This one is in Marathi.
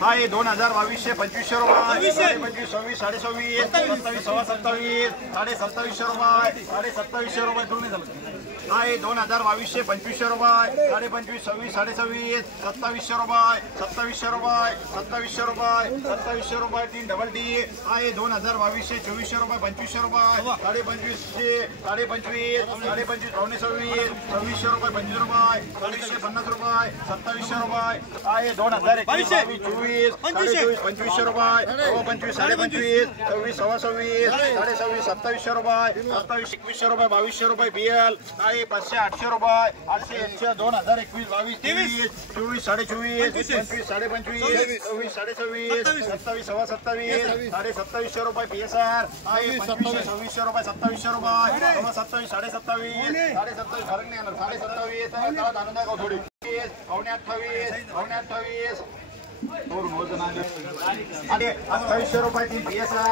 हा हे 2022 2500 रुपये 25 26 26 27 सव्वा 27 27.5 रुपये 27.5 रुपये दोन्ही झाले। हा हे 2022 2500 रुपये 25 26 27 2700 रुपये 2700 रुपये 2700 रुपये 2700 रुपये 3 डबल डी। हा हे 2022 2400 रुपये 2500 रुपये 25 25 25 26 26 रुपये 25 रुपये 2650 रुपये 2700 रुपये। हा हे 2021 24 2500 रुपये 25 25 26 सव्वा 26 26 2700 रुपये 27 2100 रुपये 2200 रुपये बीएल। हा हे 500 800 रुपये 800 800 2021 22 23 24 24 25 25 26 26 27 सव्वा 27 2700 रुपये पीएसआर। हा हे 2600 2600 रुपये 2700 रुपये 27 27 फरक नाही आला 27 आनंद आहे थोडी 28 28 28 रुपये 3 पीएसआर।